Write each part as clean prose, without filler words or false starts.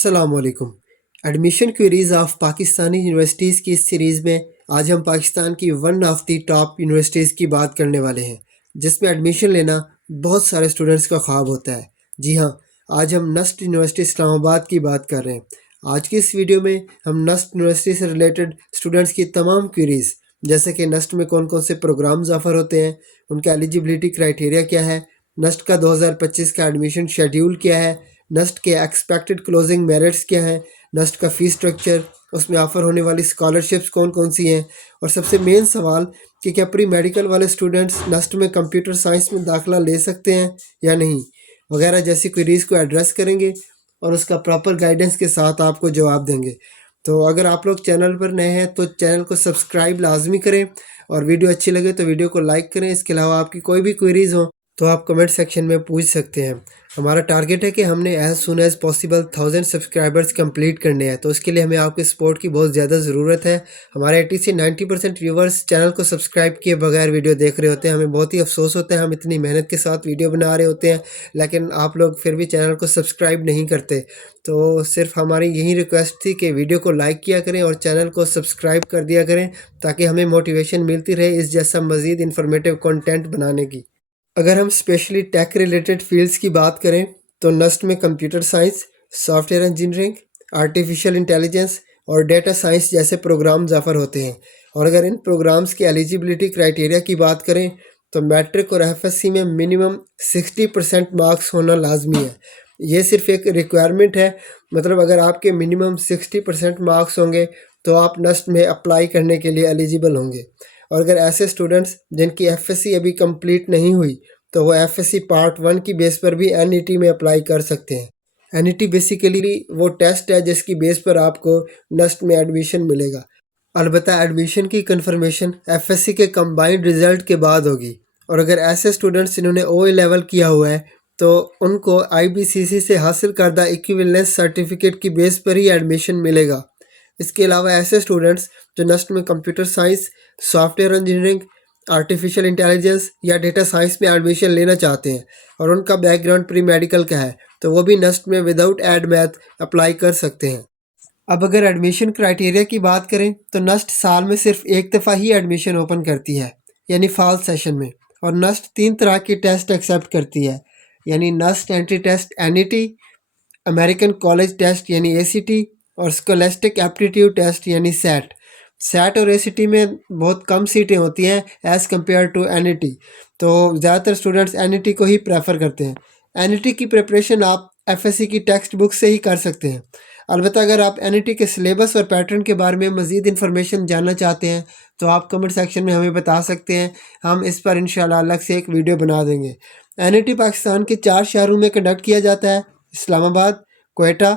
अस्सलामुअलैकुम। Admission queries of Pakistani universities की इस सीरीज़ में आज हम पाकिस्तान की one of the top universities की बात करने वाले हैं, जिसमें एडमिशन लेना बहुत सारे स्टूडेंट्स का ख्वाब होता है। जी हाँ, आज हम नस्ट यूनिवर्सिटी इस्लामाबाद की बात कर रहे हैं। आज की इस वीडियो में हम नस्ट यूनिवर्सिटी से रिलेटेड स्टूडेंट्स की तमाम क्वेरीज, जैसे कि नस्ट में कौन कौन से प्रोग्राम्स ऑफर होते हैं, उनका एलिजिबिलिटी क्राइटेरिया क्या है, नस्ट का 2025 का एडमिशन शेड्यूल क्या है, नस्ट के एक्सपेक्टेड क्लोजिंग मेरिट्स क्या हैं, नस्ट का फ़ीस स्ट्रक्चर, उसमें ऑफ़र होने वाली स्कॉलरशिप्स कौन कौन सी हैं, और सबसे मेन सवाल कि क्या प्री मेडिकल वाले स्टूडेंट्स नस्ट में कंप्यूटर साइंस में दाखिला ले सकते हैं या नहीं, वगैरह जैसी क्वेरीज़ को एड्रेस करेंगे और उसका प्रॉपर गाइडेंस के साथ आपको जवाब देंगे। तो अगर आप लोग चैनल पर नए हैं तो चैनल को सब्सक्राइब लाजमी करें, और वीडियो अच्छी लगे तो वीडियो को लाइक करें। इसके अलावा आपकी कोई भी क्वेरीज़ हो तो आप कमेंट सेक्शन में पूछ सकते हैं। हमारा टारगेट है कि हमने as soon as possible 1000 subscribers complete करने हैं, तो उसके लिए हमें आपके सपोर्ट की बहुत ज़्यादा ज़रूरत है। हमारे 80 से 90% व्यूवर्स चैनल को सब्सक्राइब किए बगैर वीडियो देख रहे होते हैं। हमें बहुत ही अफसोस होता है, हम इतनी मेहनत के साथ वीडियो बना रहे होते हैं लेकिन आप लोग फिर भी चैनल को सब्सक्राइब नहीं करते। तो सिर्फ हमारी यही रिक्वेस्ट थी कि वीडियो को लाइक किया करें और चैनल को सब्सक्राइब कर दिया करें, ताकि हमें मोटिवेशन मिलती रहे इस जैसा मज़ीद इन्फॉर्मेटिव कंटेंट बनाने की। अगर हम स्पेशली टेक रिलेटेड फील्ड्स की बात करें तो नस्ट में computer science, software engineering, artificial intelligence और डेटा साइंस जैसे प्रोग्राम्स ऑफर होते हैं। और अगर इन प्रोग्राम्स की एलिजिबिलिटी क्राइटेरिया की बात करें तो मैट्रिक और एफएससी में मिनिमम 60% मार्क्स होना लाजमी है। ये सिर्फ एक रिक्वायरमेंट है, मतलब अगर आपके मिनिमम 60% मार्क्स होंगे तो आप नस्ट में अप्लाई करने के लिए एलिजिबल होंगे। और अगर ऐसे स्टूडेंट्स जिनकी एफएससी अभी कंप्लीट नहीं हुई तो वो एफएससी पार्ट 1 की बेस पर भी एनईटी में अप्लाई कर सकते हैं। एनईटी बेसिकली वो टेस्ट है जिसकी बेस पर आपको नस्ट में एडमिशन मिलेगा। अलबत्ता एडमिशन की कंफर्मेशन एफएससी के कंबाइंड रिजल्ट के बाद होगी। और अगर ऐसे स्टूडेंट्स जिन्होंने ओए लेवल किया हुआ है तो उनको आईबीसीसी से हासिल करदा इक्विवेलेंस सर्टिफिकेट की बेस पर ही एडमिशन मिलेगा। इसके अलावा ऐसे स्टूडेंट्स जो नस्ट में computer science, software engineering, artificial intelligence या डेटा साइंस में एडमिशन लेना चाहते हैं और उनका बैकग्राउंड प्री मेडिकल का है तो वो भी नस्ट में विदाउट एड मैथ अप्लाई कर सकते हैं। अब अगर एडमिशन क्राइटेरिया की बात करें तो नस्ट साल में सिर्फ एक दफ़ा ही एडमिशन ओपन करती है, यानी फॉल सेशन में। और नस्ट 3 तरह की टेस्ट एक्सेप्ट करती है, यानी NUST entry test NET, American college test यानी एसीटी, और स्कॉलेस्टिक एप्टीट्यूड टेस्ट यानी सेट। सेट और एसीटी में बहुत कम सीटें होती हैं एज़ कम्पेयर टू एनईटी, तो ज़्यादातर स्टूडेंट्स एनईटी को ही प्रेफर करते हैं। एनईटी की प्रिपरेशन आप एफएससी की टेक्स्ट बुक से ही कर सकते हैं। अलबत्ता अगर आप एनईटी के सिलेबस और पैटर्न के बारे में मज़ीद इन्फॉर्मेशन जानना चाहते हैं तो आप कमेंट सेक्शन में हमें बता सकते हैं, हम इस पर इंशाल्लाह अलग से एक वीडियो बना देंगे। एनईटी पाकिस्तान के 4 शहरों में कंडक्ट किया जाता है: इस्लामाबाद, क्वेटा,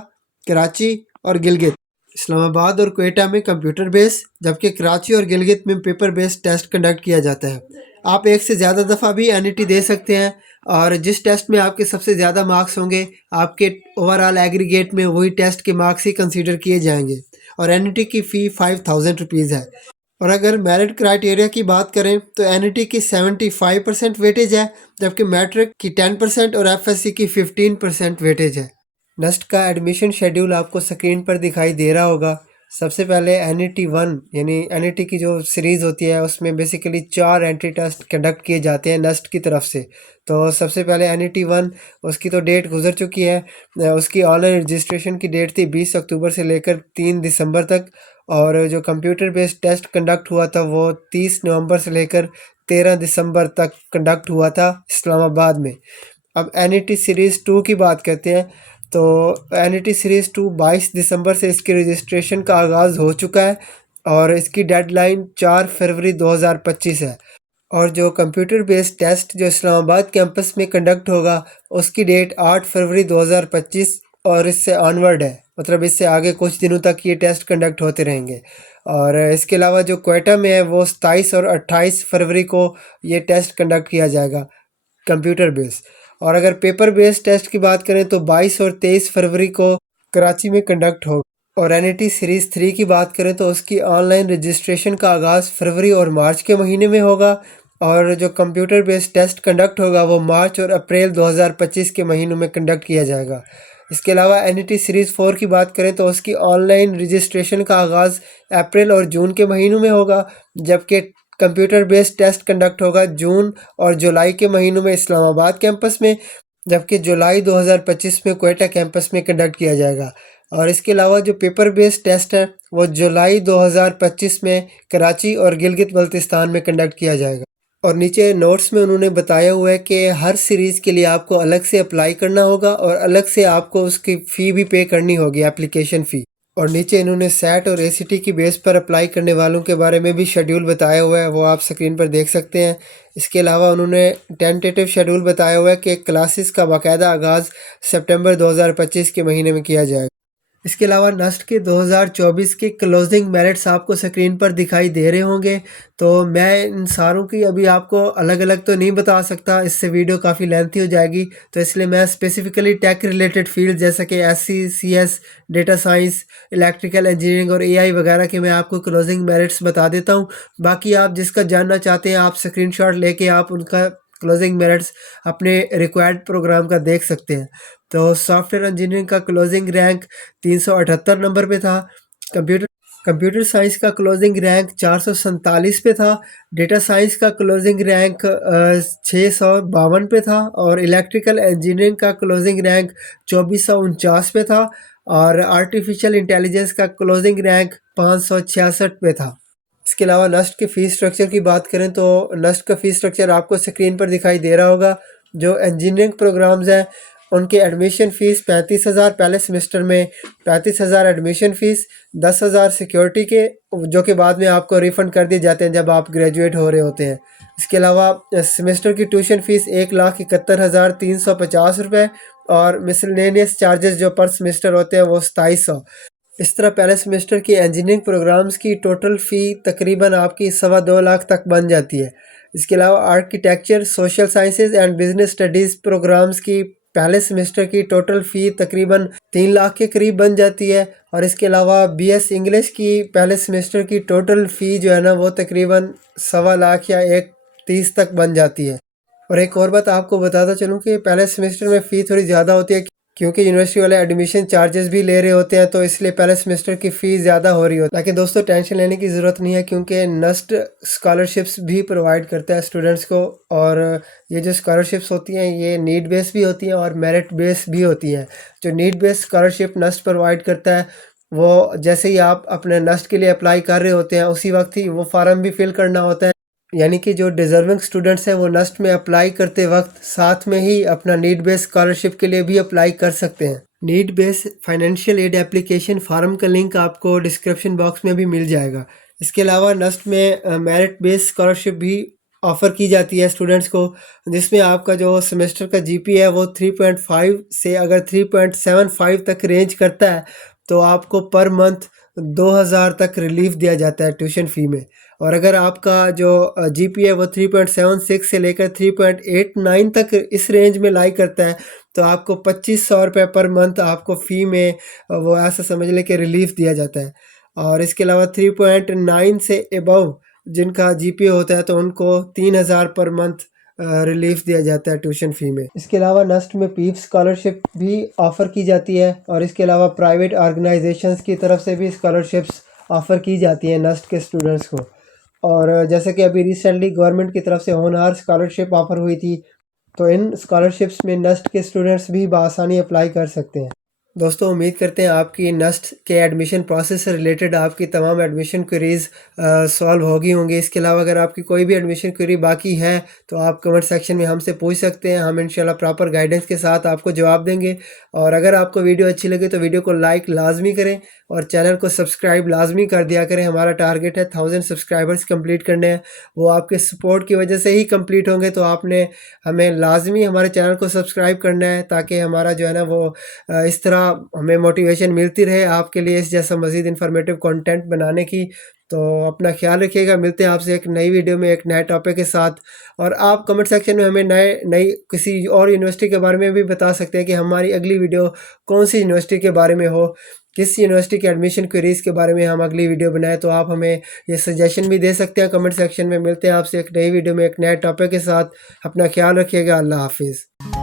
कराची और गिलगित। इस्लामाबाद और क्वेटा में कंप्यूटर बेस, जबकि कराची और गिलगित में पेपर बेस्ड टेस्ट कंडक्ट किया जाता है। आप एक से ज़्यादा दफ़ा भी एनईटी दे सकते हैं, और जिस टेस्ट में आपके सबसे ज़्यादा मार्क्स होंगे आपके ओवरऑल एग्रीगेट में वही टेस्ट के मार्क्स ही कंसीडर किए जाएंगे। और एनईटी की फ़ी 5000 रुपीज़ है। और अगर मेरिट क्राइटेरिया की बात करें तो एनईटी की 75% वेटेज है, जबकि मैट्रिक की 10% और एफएससी की 15% वेटेज है। नस्ट का एडमिशन शेड्यूल आपको स्क्रीन पर दिखाई दे रहा होगा। सबसे पहले एनईटी 1 यानी एनईटी की जो सीरीज़ होती है उसमें बेसिकली 4 एंट्री टेस्ट कंडक्ट किए जाते हैं नस्ट की तरफ से। तो सबसे पहले एनईटी 1, उसकी तो डेट गुजर चुकी है। उसकी ऑनलाइन रजिस्ट्रेशन की डेट थी 20 अक्टूबर से लेकर 3 दिसंबर तक, और जो कंप्यूटर बेस्ड टेस्ट कंडक्ट हुआ था वो 30 नवंबर से लेकर 13 दिसंबर तक कंडक्ट हुआ था इस्लामाबाद में। अब एनईटी सीरीज़ 2 की बात करते हैं तो एनईटी सीरीज़ 2 22 दिसंबर से इसके रजिस्ट्रेशन का आगाज़ हो चुका है, और इसकी डेडलाइन 4 फरवरी 2025 है। और जो कंप्यूटर बेस्ड टेस्ट जो इस्लामाबाद कैंपस में कंडक्ट होगा उसकी डेट 8 फरवरी 2025 और इससे ऑनवर्ड है, मतलब इससे आगे कुछ दिनों तक ये टेस्ट कंडक्ट होते रहेंगे। और इसके अलावा जो क्वेटा में है वो 27 और 28 फरवरी को ये टेस्ट कंडक्ट किया जाएगा कंप्यूटर बेस्ड। और अगर पेपर बेस्ड टेस्ट की बात करें तो 22 और 23 फरवरी को कराची में कंडक्ट होगा। और एनईटी सीरीज़ 3 की बात करें तो उसकी ऑनलाइन रजिस्ट्रेशन का आगाज़ फरवरी और मार्च के महीने में होगा, और जो कंप्यूटर बेस्ड टेस्ट कंडक्ट होगा वो मार्च और अप्रैल 2025 के महीनों में कंडक्ट किया जाएगा। इसके अलावा NET सीरीज़ 4 की बात करें तो उसकी ऑनलाइन रजिस्ट्रेशन का आगाज़ अप्रैल और जून के महीनों में होगा, जबकि कंप्यूटर बेस्ड टेस्ट कंडक्ट होगा जून और जुलाई के महीनों में इस्लामाबाद कैंपस में, जबकि जुलाई 2025 में क्वेटा कैंपस में कंडक्ट किया जाएगा। और इसके अलावा जो पेपर बेस्ड टेस्ट है वो जुलाई 2025 में कराची और गिलगित बल्तिस्तान में कंडक्ट किया जाएगा। और नीचे नोट्स में उन्होंने बताया हुआ है कि हर सीरीज़ के लिए आपको अलग से अप्लाई करना होगा और अलग से आपको उसकी फ़ी भी पे करनी होगी, एप्लीकेशन फ़ी। और नीचे इन्होंने सेट और ACT की बेस पर अप्लाई करने वालों के बारे में भी शेड्यूल बताया हुआ है, वो आप स्क्रीन पर देख सकते हैं। इसके अलावा उन्होंने टेंटेटिव शेड्यूल बताया हुआ है कि क्लासेस का बाकायदा आगाज़ सितंबर 2025 के महीने में किया जाएगा। इसके अलावा नस्ट के 2024 के क्लोजिंग मेरिट्स आपको स्क्रीन पर दिखाई दे रहे होंगे। तो मैं इन सारों की अभी आपको अलग अलग तो नहीं बता सकता, इससे वीडियो काफ़ी लेंथी हो जाएगी, तो इसलिए मैं स्पेसिफिकली टेक रिलेटेड फील्ड जैसे कि SC CS data science, electrical engineering और AI वगैरह के मैं आपको क्लोजिंग मेरिट्स बता देता हूँ। बाकी आप जिसका जानना चाहते हैं आप स्क्रीनशॉट लेके आप उनका क्लोजिंग मेरिट्स अपने रिक्वायर्ड प्रोग्राम का देख सकते हैं। तो सॉफ्टवेयर इंजीनियरिंग का क्लोजिंग रैंक 378 नंबर पे था, कंप्यूटर साइंस का क्लोजिंग रैंक 447 पे था, डेटा साइंस का क्लोजिंग रैंक 652 पे था और इलेक्ट्रिकल इंजीनियरिंग का क्लोजिंग रैंक 2449 पे था और आर्टिफिशियल इंटेलिजेंस का क्लोजिंग रैंक 566 पे था। इसके अलावा नस्ट के फ़ीस स्ट्रक्चर की बात करें तो नस्ट का फ़ीस स्ट्रक्चर आपको स्क्रीन पर दिखाई दे रहा होगा। जो इंजीनियरिंग प्रोग्राम्स हैं उनके एडमिशन फ़ीस 35,000 पहले सेमेस्टर में, 35,000 एडमिशन फ़ीस, 10,000 सिक्योरिटी के जो कि बाद में आपको रिफ़ंड कर दिए जाते हैं जब आप ग्रेजुएट हो रहे होते हैं। इसके अलावा सेमेस्टर की ट्यूशन फ़ीस 1,71,350 रुपये और मिसलेनियस चार्जेस जो पर सेमेस्टर होते हैं वो 2700। इस तरह पहले सेमेस्टर की इंजीनियरिंग प्रोग्राम्स की टोटल फ़ी तकरीबन आपकी 2.25 लाख तक बन जाती है। इसके अलावा architecture, social sciences and business studies programs की पहले सेमेस्टर की टोटल फ़ी तकरीबन 3 लाख के करीब बन जाती है और इसके अलावा BS इंग्लिश की पहले सेमेस्टर की टोटल फ़ी जो है ना वो तकरीबन 1.25 लाख या 1.30 तक बन जाती है। और एक और बात आपको बताता चलूँ कि पहले सेमेस्टर में फ़ी थोड़ी ज़्यादा होती है क्योंकि यूनिवर्सिटी वाले एडमिशन चार्जेस भी ले रहे होते हैं, तो इसलिए पहले सेमेस्टर की फ़ीस ज़्यादा हो रही होती है। लेकिन दोस्तों टेंशन लेने की ज़रूरत नहीं है क्योंकि नस्ट स्कॉलरशिप्स भी प्रोवाइड करता है स्टूडेंट्स को। और ये जो स्कॉलरशिप्स होती हैं ये नीड बेस भी होती हैं और मेरिट बेस भी होती हैं। जो need base scholarship NUST provide करता है वो जैसे ही आप अपने नस्ट के लिए अप्लाई कर रहे होते हैं उसी वक्त ही वो फार्म भी फिल करना होता है, यानी कि जो डिज़र्विंग स्टूडेंट्स हैं वो नस्ट में अप्लाई करते वक्त साथ में ही अपना नीड बेस स्कॉलरशिप के लिए भी अप्लाई कर सकते हैं। Need base financial aid application farm का लिंक आपको डिस्क्रिप्शन बॉक्स में भी मिल जाएगा। इसके अलावा नस्ट में मेरिट बेस स्कॉलरशिप भी ऑफ़र की जाती है स्टूडेंट्स को, जिसमें आपका जो सेमेस्टर का GPA है वो 3.5 से अगर 3.75 तक रेंज करता है तो आपको पर मंथ 2,000 तक रिलीफ दिया जाता है ट्यूशन फ़ी में। और अगर आपका जो GPA वो 3.76 से लेकर 3.89 तक इस रेंज में लाई करता है तो आपको 2,500 रुपये पर मंथ आपको फ़ी में वो ऐसा समझ लें कि रिलीफ दिया जाता है। और इसके अलावा 3.9 से एबव जिनका GPA होता है तो उनको 3,000 पर मंथ रिलीफ दिया जाता है ट्यूशन फ़ी में। इसके अलावा नस्ट में पीप स्कॉलरशिप भी ऑफ़र की जाती है और इसके अलावा प्राइवेट ऑर्गेनाइजेशंस की तरफ से भी स्कॉलरशिप्स ऑफ़र की जाती हैं नस्ट के स्टूडेंट्स को। और जैसे कि अभी रिसेंटली गवर्नमेंट की तरफ से होनहार स्कॉलरशिप ऑफ़र हुई थी, तो इन स्कॉलरशिप्स में नस्ट के स्टूडेंट्स भी बआसानी अप्लाई कर सकते हैं। दोस्तों उम्मीद करते हैं आपकी नस्ट के एडमिशन प्रोसेस से रिलेटेड आपकी तमाम एडमिशन क्वेरीज़ सॉल्व होगी होंगी। इसके अलावा अगर आपकी कोई भी एडमिशन क्वेरी बाकी है तो आप कमेंट सेक्शन में हमसे पूछ सकते हैं, हम इंशाल्लाह प्रॉपर गाइडेंस के साथ आपको जवाब देंगे। और अगर आपको वीडियो अच्छी लगे तो वीडियो को लाइक लाजमी करें और चैनल को सब्सक्राइब लाजमी कर दिया करें। हमारा टारगेट है 1000 सब्सक्राइबर्स कंप्लीट करने हैं, वो आपके सपोर्ट की वजह से ही कंप्लीट होंगे। तो आपने हमें लाजमी हमारे चैनल को सब्सक्राइब करना है ताकि हमारा जो है ना वो इस तरह हमें मोटिवेशन मिलती रहे आपके लिए इस जैसा मज़ीद इन्फॉर्मेटिव कंटेंट बनाने की। तो अपना ख्याल रखिएगा, मिलते हैं आपसे एक नई वीडियो में एक नए टॉपिक के साथ। और आप कमेंट सेक्शन में हमें नई किसी और यूनिवर्सिटी के बारे में भी बता सकते हैं कि हमारी अगली वीडियो कौन सी यूनिवर्सिटी के बारे में हो, किस यूनिवर्सिटी के एडमिशन क्वेरीज़ के बारे में हम अगली वीडियो बनाएं। तो आप हमें ये सजेशन भी दे सकते हैं कमेंट सेक्शन में। मिलते हैं आपसे एक नई वीडियो में एक नए टॉपिक के साथ। अपना ख्याल रखिएगा। अल्लाह हाफिज़।